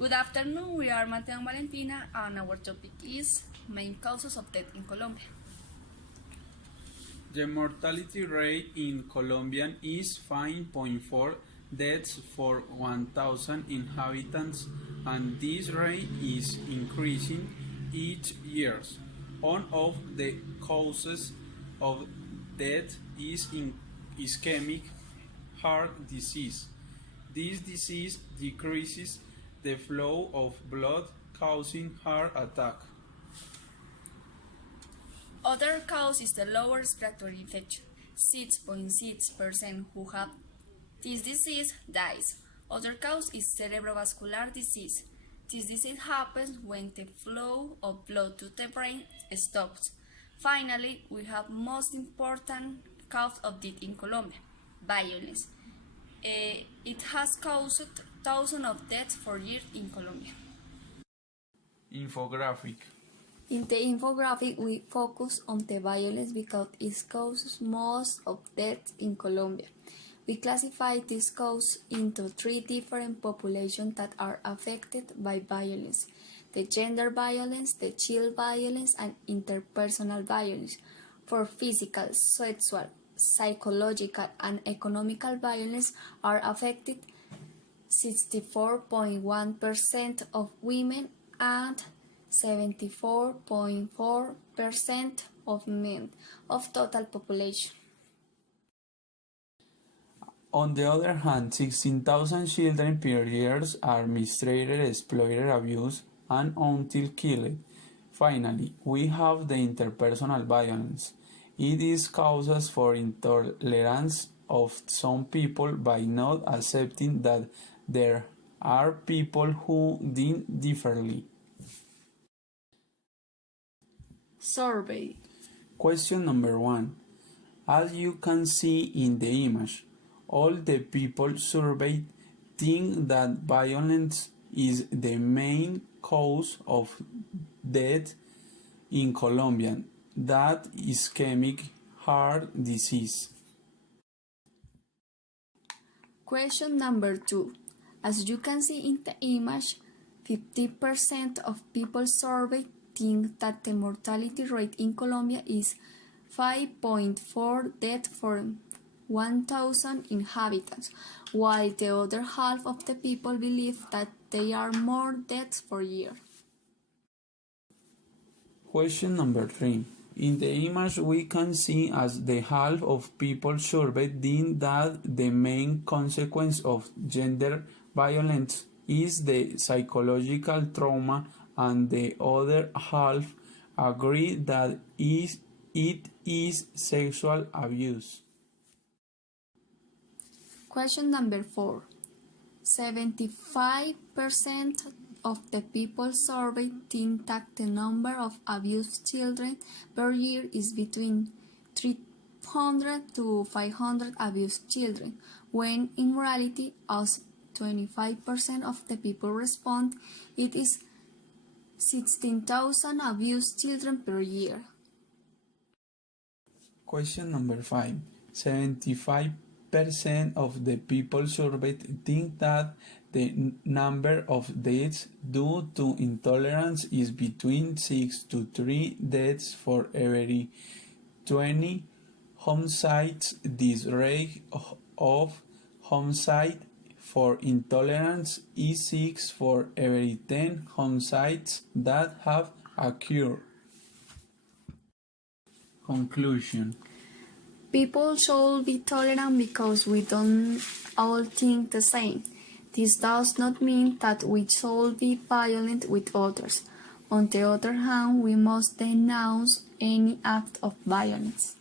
Good afternoon, we are Mateo and Valentina, and our topic is main causes of death in Colombia. The mortality rate in Colombia is 5.4 deaths for 1,000 inhabitants, and this rate is increasing each year. One of the causes of death is ischemic heart disease. This disease decreases the flow of blood, causing heart attack. Other cause is the lower respiratory infection. 6.6% who have this disease dies. Other cause is cerebrovascular disease. This disease happens when the flow of blood to the brain stops. Finally, we have most important cause of death in Colombia, violence. It has caused thousands of deaths per year in Colombia. Infographic. In the infographic, we focus on the violence because it causes most of deaths in Colombia. We classify this cause into three different populations that are affected by violence: the gender violence, the child violence, and interpersonal violence. For physical, sexual, psychological, and economical violence are affected 64.1% of women and 74.4% of men of total population. On the other hand, 16,000 children per year are mistreated, exploited, abused, and until killed. Finally, we have the interpersonal violence. It is causes for intolerance of some people by not accepting that there are people who think differently. Survey. Question number 1. As you can see in the image, all the people surveyed think that violence is the main cause of death in Colombia, that ischemic heart disease. Question number 2. As you can see in the image, 50% of people surveyed think that the mortality rate in Colombia is 5.4 deaths for 1,000 inhabitants, while the other half of the people believe that there are more deaths per year. Question number 3. In the image we can see as the half of people surveyed think that the main consequence of gender violence is the psychological trauma, and the other half agree that it is sexual abuse. Question number 4. 75% of the people surveyed think that the number of abused children per year is between 300 to 500 abused children, when in reality, as 25% of the people respond, it is 16,000 abused children per year. Question number 5. 75% of the people surveyed think that the number of deaths due to intolerance is between 6 to 3 deaths for every 20 homicides. This rate of homicide for intolerance is 6 for every 10 homicides that have occurred. Conclusion. People should be tolerant because we don't all think the same. This does not mean that we should be violent with others. On the other hand, we must denounce any act of violence.